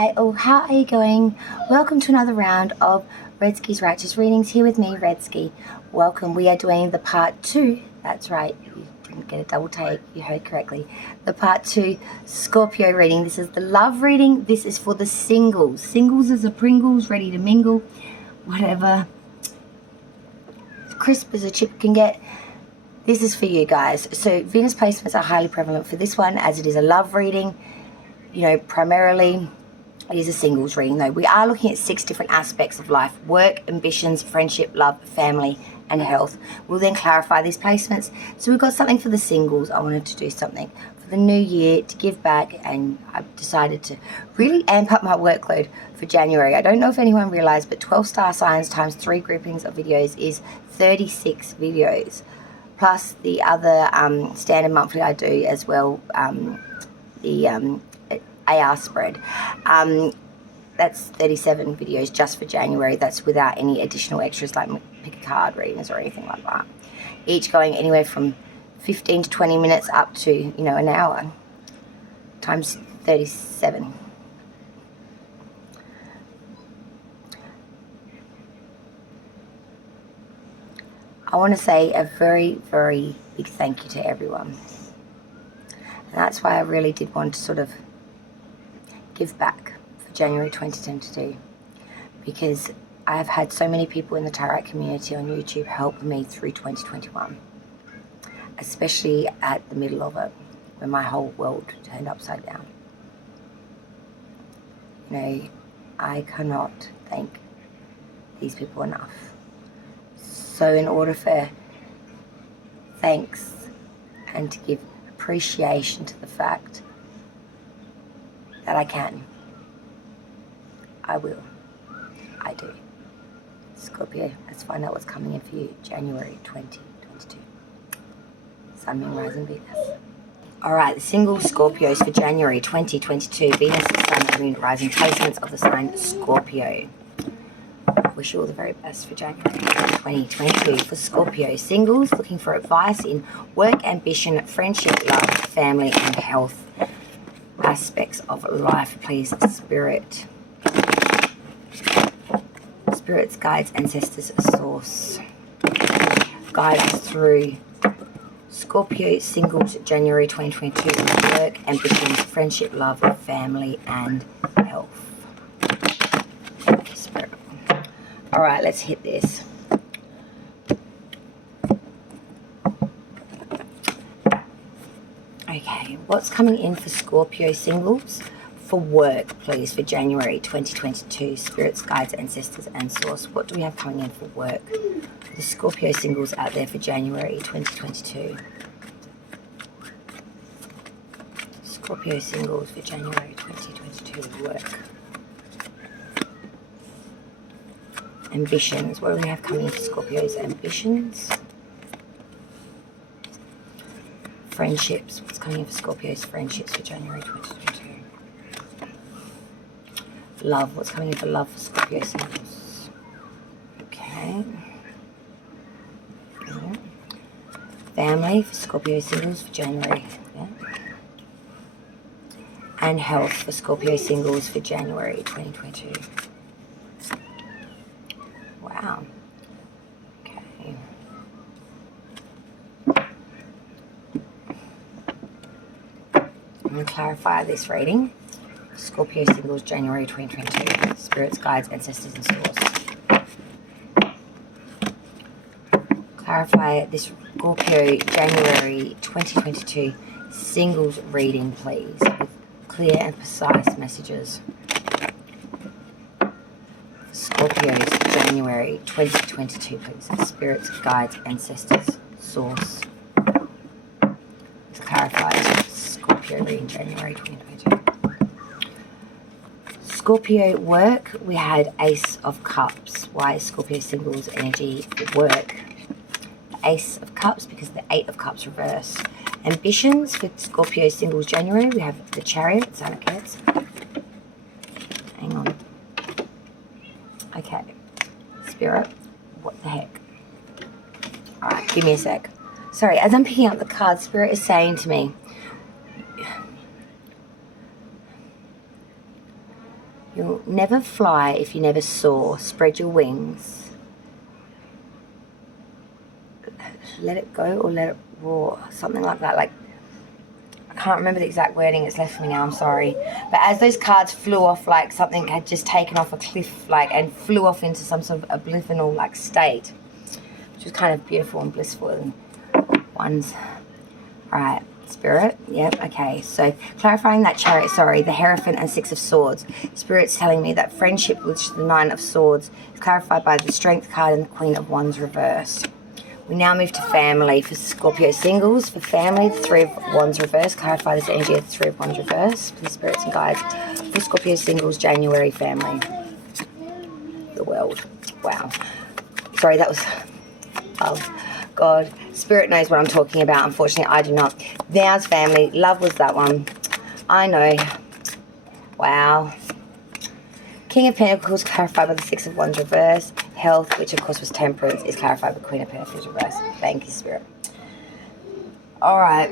Hi, how are you going? Welcome to another round of Redski's Righteous Readings here with me, Redski. Welcome. We are doing the part 2. That's right, you didn't get a double take, you heard correctly. The part 2 Scorpio reading. This is the love reading. This is for the singles. Singles is a Pringles, ready to mingle, whatever. Crisp as a chip can get. This is for you guys. So Venus placements are highly prevalent for this one, as it is a love reading. You know, primarily it is a singles reading, though. We are looking at 6 different aspects of life: work, ambitions, friendship, love, family, and health. We'll then clarify these placements. So we've got something for the singles. I wanted to do something for the new year to give back, and I've decided to really amp up my workload for January. I don't know if anyone realized, but 12 star signs times 3 groupings of videos is 36 videos. Plus the other standard monthly I do as well, the AR spread. That's 37 videos just for January. That's without any additional extras like pick a card readings or anything like that. Each going anywhere from 15 to 20 minutes up to, you know, an hour times 37. I want to say a very, very big thank you to everyone. And that's why I really did want to sort of give back for January 2022, because I have had so many people in the tarot community on YouTube help me through 2021, especially at the middle of it when my whole world turned upside down. You know, I cannot thank these people enough. So in order for thanks and to give appreciation to the fact that I can, I will, I do. Scorpio, let's find out what's coming in for you January 2022. Sun, Moon, Rising, Venus. Alright, the single Scorpios for January 2022. Venus, Sun, Moon, Rising placements of the sign Scorpio. Wish you all the very best for January 2022. For Scorpio singles, looking for advice in work, ambition, friendship, love, family, and health aspects of life, please. Spirit, spirits, guides, ancestors, source, guide us through Scorpio singles January 2022. Work, ambitions, friendship, love, family, and health. Spirit. All right, let's hit this. Okay, what's coming in for Scorpio singles for work, please, for January 2022? Spirits, guides, ancestors, and source. What do we have coming in for work for the Scorpio singles out there for January 2022? Scorpio singles for January 2022 work. Ambitions. What do we have coming in for Scorpio's ambitions? Friendships. What's coming in for Scorpio's friendships for January 2022? Love. What's coming in for love for Scorpio singles? Okay. Yeah. Family for Scorpio singles for January. Yeah. And health for Scorpio singles for January 2022. Wow. Okay. I'm going to clarify this reading. Scorpio singles January 2022. Spirits, guides, ancestors, and source. Clarify this Scorpio January 2022 singles reading, please, with clear and precise messages. Scorpio's January 2022, please. Spirits, guides, ancestors, source. Let's clarify Scorpio reading January 2022. Scorpio work, we had Ace of Cups. Why is Scorpio singles energy for work? The Ace of Cups, because the 8 of Cups reverse. Ambitions for Scorpio singles January, we have the Chariot, Sign of Cats. Hang on. Okay. Spirit, what the heck? Alright, give me a sec. Sorry, as I'm picking up the card, Spirit is saying to me, You'll never fly if you never soar. Spread your wings. Let it go or let it roar. Something like that. Like, I can't remember the exact wording. It's left me now. I'm sorry. But as those cards flew off, like something had just taken off a cliff, like, and flew off into some sort of oblivion like state, which was kind of beautiful and blissful. And ones. All right. Spirit, yep, okay. So clarifying that Chariot, the Hierophant and Six of Swords. Spirit's telling me that friendship, which is the Nine of Swords, is clarified by the Strength card and the Queen of Wands reversed. We now move to family for Scorpio singles. For family, the Three of Wands reversed. Clarify this energy of the Three of Wands reversed for the spirits and guides. For Scorpio singles, January family. The world. Wow. Sorry, that was... God, Spirit knows what I'm talking about. Unfortunately, I do not. Now's family. Love was that one. I know. Wow. King of Pentacles clarified by the Six of Wands reverse. Health, which of course was Temperance, is clarified by Queen of Pentacles reverse. Thank you, Spirit. All right.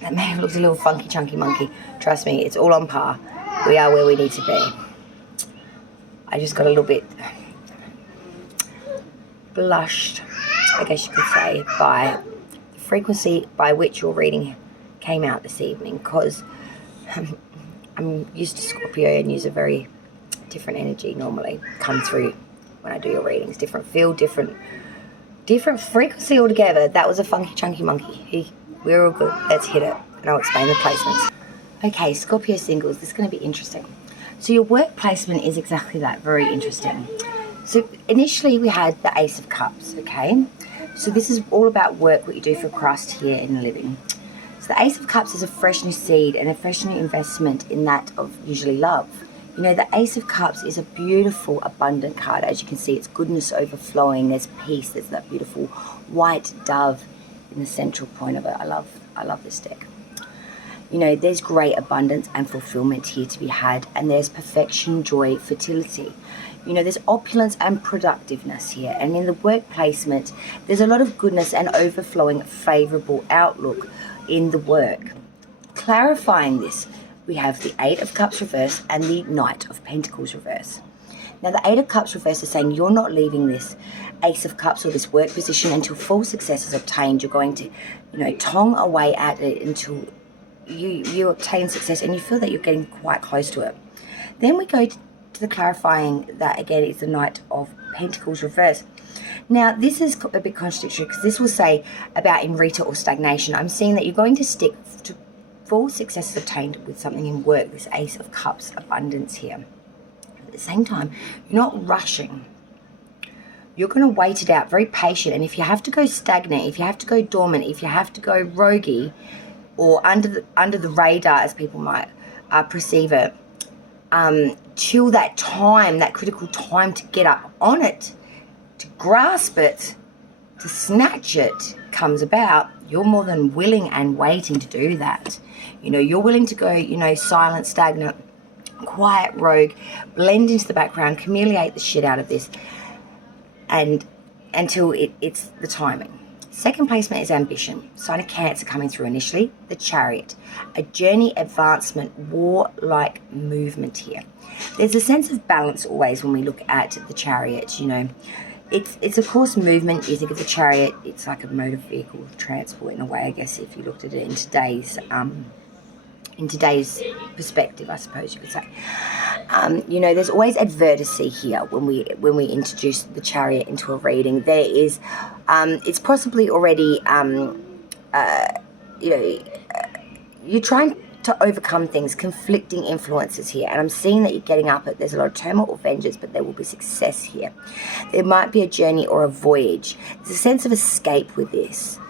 That may have looked a little funky, chunky monkey. Trust me, it's all on par. We are where we need to be. I just got a little bit blushed, I guess you could say, by the frequency by which your reading came out this evening, because I'm used to Scorpio and use a very different energy normally come through when I do your readings. Different feel, different frequency altogether. That was a funky chunky monkey. We're all good. Let's hit it. And I'll explain the placements. Okay, Scorpio singles, this is going to be interesting. So your work placement is exactly that, very interesting. So initially we had the Ace of Cups, okay? So this is all about work, what you do for Christ here in living. So the Ace of Cups is a fresh new seed and a fresh new investment in that of usually love. You know, the Ace of Cups is a beautiful, abundant card. As you can see, it's goodness overflowing. There's peace. There's that beautiful white dove in the central point of it. I love this deck. You know, there's great abundance and fulfillment here to be had, and there's perfection, joy, fertility. You know, there's opulence and productiveness here, and in the work placement, there's a lot of goodness and overflowing favorable outlook in the work. Clarifying this, we have the Eight of Cups reverse and the Knight of Pentacles reverse. Now, the Eight of Cups reverse is saying you're not leaving this Ace of Cups or this work position until full success is obtained. You're going to, you know, tong away at it until you obtain success and you feel that you're getting quite close to it. Then we go to the clarifying that, again, is the Knight of Pentacles reverse. Now, this is a bit contradictory because this will say about in reta or stagnation. I'm seeing that you're going to stick to full success is obtained with something in work, this Ace of Cups abundance here. At the same time, you're not rushing. You're going to wait it out, very patient. And if you have to go stagnant, if you have to go dormant, if you have to go roguey or under the radar, as people might perceive it, till that time, that critical time to get up on it, to grasp it, to snatch it comes about, you're more than willing and waiting to do that. You know, you're willing to go, you know, silent, stagnant, quiet, rogue, blend into the background, chameleate the shit out of this, and until it's the timing. Second placement is ambition. Sign of Cancer coming through initially. The Chariot. A journey, advancement, war-like movement here. There's a sense of balance always when we look at the Chariot, you know. It's of course movement. You think of the Chariot, it's like a motor vehicle of transport in a way, I guess, if you looked at it in today's perspective, I suppose you could say. You know, there's always advertisy here when we introduce the Chariot into a reading. There is, it's possibly already, you know, you're trying to overcome things, conflicting influences here, and I'm seeing that you're getting up it. There's a lot of turmoil or vengeance, but there will be success here. There might be a journey or a voyage. There's a sense of escape with this.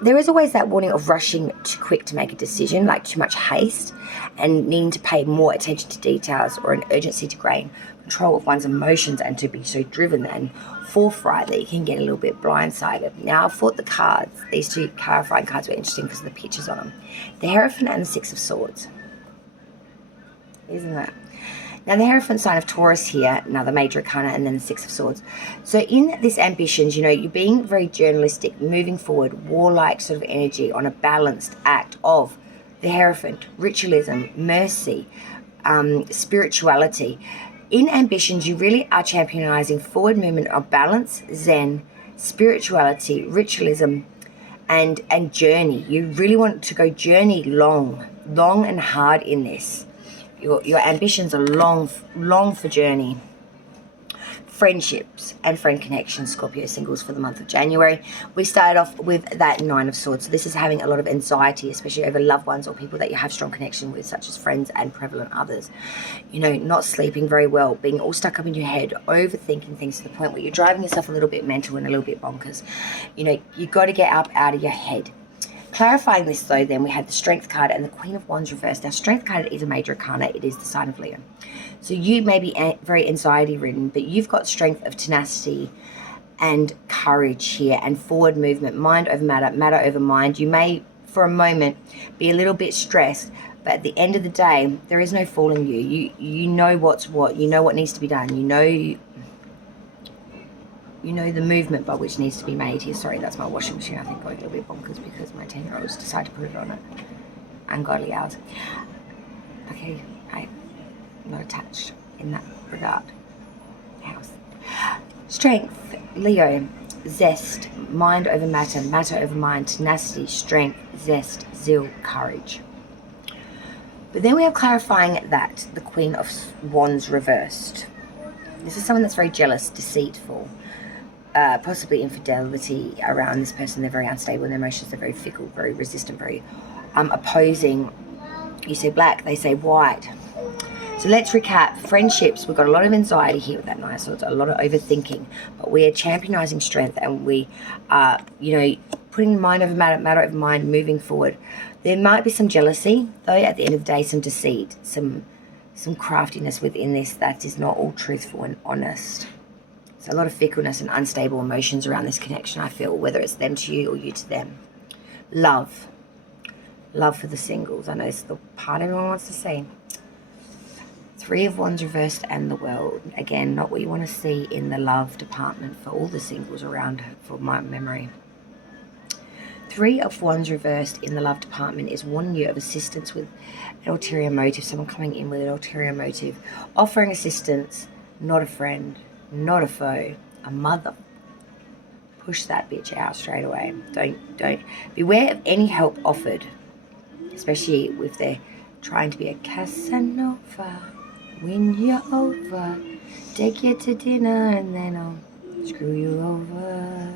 There is always that warning of rushing too quick to make a decision, like too much haste, and needing to pay more attention to details, or an urgency to gain control of one's emotions and to be so driven and forthright that you can get a little bit blindsided. Now, I thought the cards, these two clarifying cards, were interesting because of the pictures on them. The Hierophant and the Six of Swords. Isn't that? Now, the Hierophant sign of Taurus here, another major arcana, and then the Six of Swords. So in this ambitions, you know, you're being very journalistic, moving forward, warlike sort of energy on a balanced act of the Hierophant, ritualism, mercy, spirituality. In ambitions, you really are championizing forward movement of balance, zen, spirituality, ritualism, and journey. You really want to go journey long and hard in this. Your ambitions are long for journey. Friendships and friend connections, Scorpio singles for the month of January. We started off with that Nine of Swords. So this is having a lot of anxiety, especially over loved ones or people that you have strong connection with, such as friends and prevalent others. You know, not sleeping very well, being all stuck up in your head, overthinking things to the point where you're driving yourself a little bit mental and a little bit bonkers. You know, you got to get up out of your head. Clarifying this though, then we had the Strength card and the Queen of Wands reversed. Now, Strength card is a major arcana. It is the sign of Leo. So you may be very anxiety ridden, but you've got strength of tenacity and courage here, and forward movement, mind over matter, matter over mind. You may, for a moment, be a little bit stressed, but at the end of the day, there is no fooling you. You know what's what. You know what needs to be done. You know the movement by which needs to be made here. Sorry, that's my washing machine. I think going a little bit bonkers because my 10-year-olds decided to put it on it. Ungodly hours. Okay, I'm not attached in that regard. House. Strength, Leo, zest, mind over matter, matter over mind, tenacity, strength, zest, zeal, courage. But then we have clarifying that the Queen of Wands reversed. This is someone that's very jealous, deceitful, possibly infidelity around this person. They're very unstable in their emotions. They're very fickle, very resistant, very opposing. You say black, they say white. So let's recap. Friendships, we've got a lot of anxiety here with that Nine of Swords, a lot of overthinking, but we are championizing strength, and we are, putting mind over matter, matter over mind, moving forward. There might be some jealousy, though, at the end of the day, some deceit, some craftiness within this that is not all truthful and honest. So a lot of fickleness and unstable emotions around this connection, I feel, whether it's them to you or you to them. Love for the singles. I know it's the part everyone wants to see. Three of Wands reversed and the World. Again, not what you want to see in the love department for all the singles around, for my memory. Three of Wands reversed in the love department is warning you of assistance with an ulterior motive, someone coming in with an ulterior motive, offering assistance, not a friend, not a foe, a mother. Push that bitch out straight away. Don't beware of any help offered, especially if they're trying to be a Casanova. Win you over, take you to dinner, and then I'll screw you over.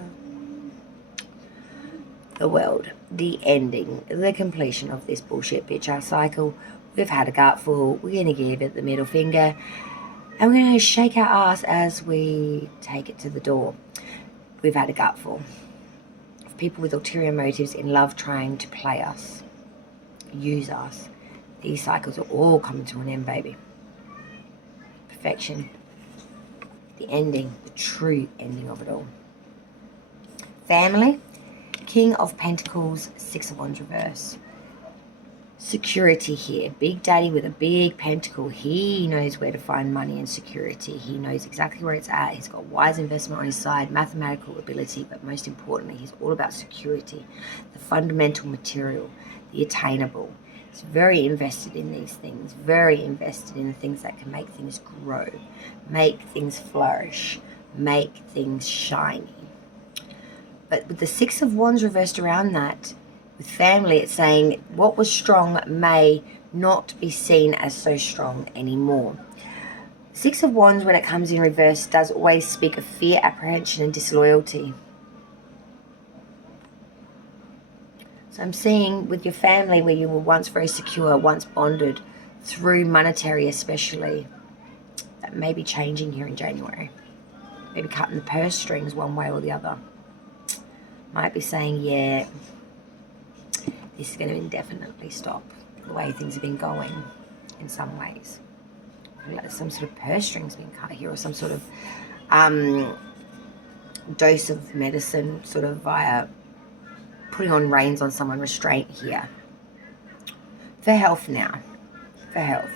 The World, the ending, the completion of this bullshit bitch ass cycle. We've had a gutful. We're going to give it the middle finger, and we're going to shake our ass as we take it to the door. We've had a gutful of people with ulterior motives in love trying to play us, use us. These cycles are all coming to an end, baby. Perfection. The ending, the true ending of it all. Family. King of Pentacles, Six of Wands reverse. Security here. Big Daddy with a big pentacle. He knows where to find money and security. He knows exactly where it's at. He's got wise investment on his side, mathematical ability, but most importantly, he's all about security. The fundamental material, the attainable. He's very invested in these things, very invested in the things that can make things grow, make things flourish, make things shiny. But with the Six of Wands reversed around that, with family, it's saying what was strong may not be seen as so strong anymore. Six of Wands, when it comes in reverse, does always speak of fear, apprehension, and disloyalty. So I'm seeing with your family where you were once very secure, once bonded, through monetary especially, that may be changing here in January. Maybe cutting the purse strings one way or the other. Might be saying, yeah, this is going to indefinitely stop the way things have been going in some ways. Like some sort of purse strings being cut here, or some sort of dose of medicine sort of via putting on reins on someone, restraint here. For health now. For health.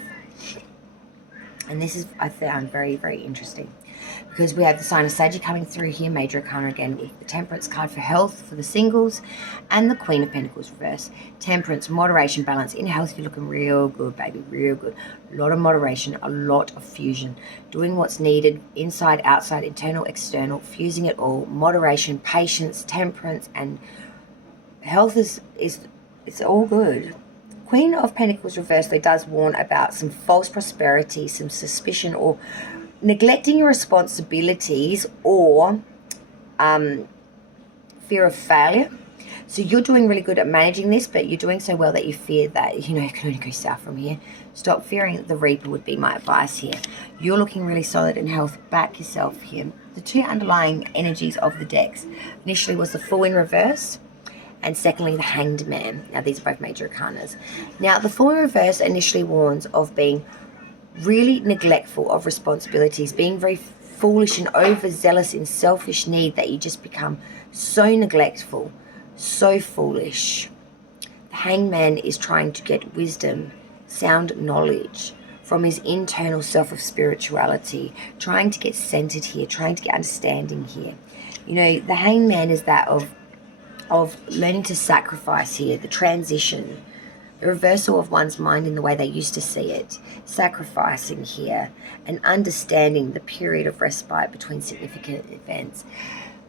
And this is, I found, very, very interesting. because we have the sign of Sagittarius coming through here, major arcana again with the Temperance card for health for the singles, and the Queen of Pentacles reverse. Temperance, moderation, balance. In health, you're looking real good, baby, real good. A lot of moderation, a lot of fusion. Doing what's needed, inside, outside, internal, external, fusing it all. Moderation, patience, temperance, and health is it's all good. Queen of Pentacles reversed, though, does warn about some false prosperity, some suspicion, or neglecting your responsibilities, or fear of failure. So you're doing really good at managing this, but you're doing so well that you fear that, you can only go south from here. Stop fearing the reaper would be my advice here. You're looking really solid in health. Back yourself here. The two underlying energies of the decks initially was the Fool in reverse, and secondly, the Hanged Man. Now, these are both major arcanas. Now, the Fool in reverse initially warns of being really neglectful of responsibilities, being very foolish and overzealous in selfish need that you just become so neglectful, so foolish. The Hanged Man is trying to get wisdom, sound knowledge from his internal self of spirituality, trying to get centered here, trying to get understanding here. The Hanged Man is that of learning to sacrifice here, the transition, the reversal of one's mind in the way they used to see it, sacrificing here, and understanding the period of respite between significant events.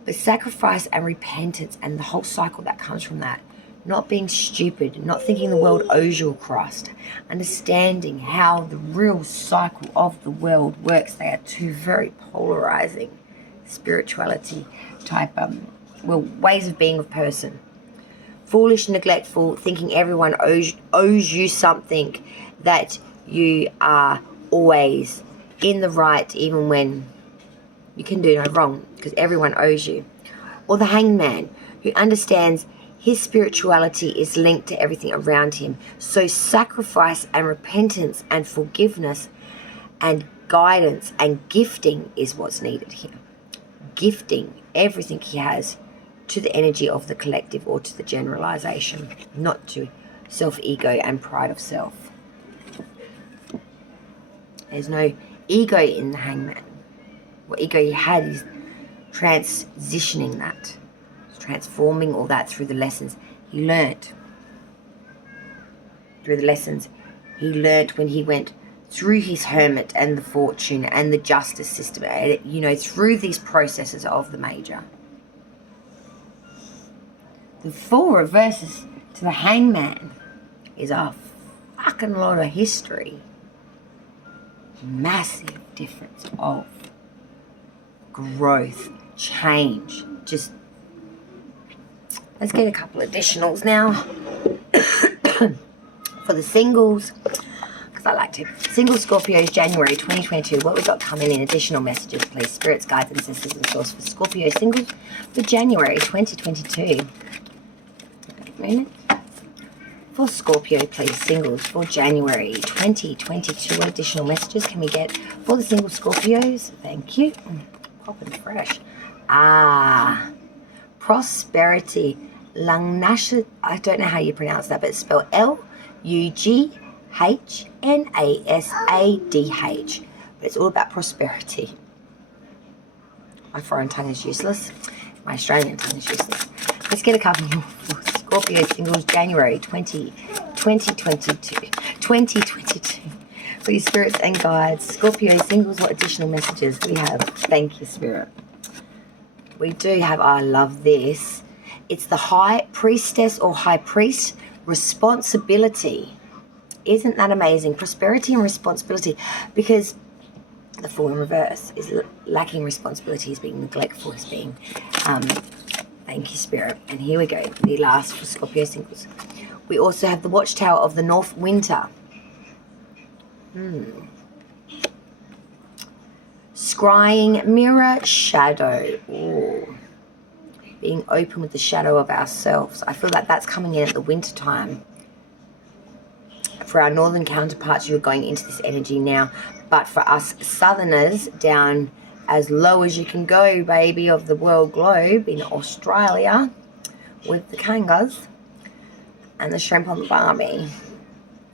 But sacrifice and repentance and the whole cycle that comes from that, not being stupid, not thinking the world owes you a crust, understanding how the real cycle of the world works. They are two very polarizing spirituality type ways of being of person. Foolish, neglectful, thinking everyone owes you something, that you are always in the right even when you can do no wrong, because everyone owes you. Or the Hanged Man, who understands his spirituality is linked to everything around him. So sacrifice and repentance and forgiveness and guidance and gifting is what's needed here. Gifting everything he has to the energy of the collective, or to the generalization, not to self-ego and pride of self. There's no ego in the Hangman. What ego he had is transitioning that, transforming all that through the lessons he learnt. Through the lessons he learnt when he went through his hermit and the fortune and the justice system, through these processes of the major. The Fool reverses to the Hangman is a fucking lot of history. Massive difference of growth, change. Just, let's get a couple additionals now for the singles, because I like to. Single Scorpios, January 2022. What we've got coming in, additional messages, please. Spirits, guides, ancestors, and source for Scorpio singles for January 2022. Moment. For Scorpio, please, singles for January 2022. What additional messages can we get for the single Scorpios? Thank you. Popping fresh. Prosperity. Langnasha. I don't know how you pronounce that, but it's spelled LUGHNASADH. But it's all about prosperity. My foreign tongue is useless. My Australian tongue is useless. Let's get a couple more for Scorpio singles, January 2022. For your spirits and guides. Scorpio singles, what additional messages we have? Thank you, Spirit. We do have, I love this. It's the High Priestess or High Priest, responsibility. Isn't that amazing? Prosperity and responsibility. Because the Fool in reverse is lacking responsibility, is being neglectful, is being... thank you, Spirit. And here we go, the last for Scorpio singles. We also have the Watchtower of the North Winter. Scrying mirror shadow. Ooh. Being open with the shadow of ourselves. I feel like that's coming in at the winter time. For our northern counterparts, you're going into this energy now. But for us southerners, down as low as you can go, baby, of the world globe, in Australia, with the kangas and the shrimp on the barbie.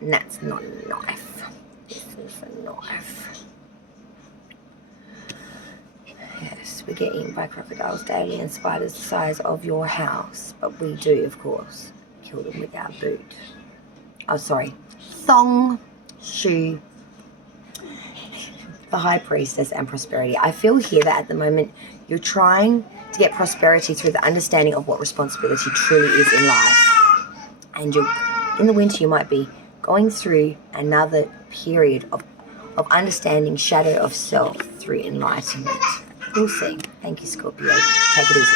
And that's not a knife. This is a knife. we're getting eaten by crocodiles daily and spiders the size of your house. But we do, of course, kill them with our boot. Oh, sorry. Thong, shoe, the high priestess, and prosperity. I feel here that at the moment you're trying to get prosperity through the understanding of what responsibility truly is in life. And in the winter, you might be going through another period of understanding shadow of self through enlightenment. We'll see. Thank you, Scorpio. Take it easy.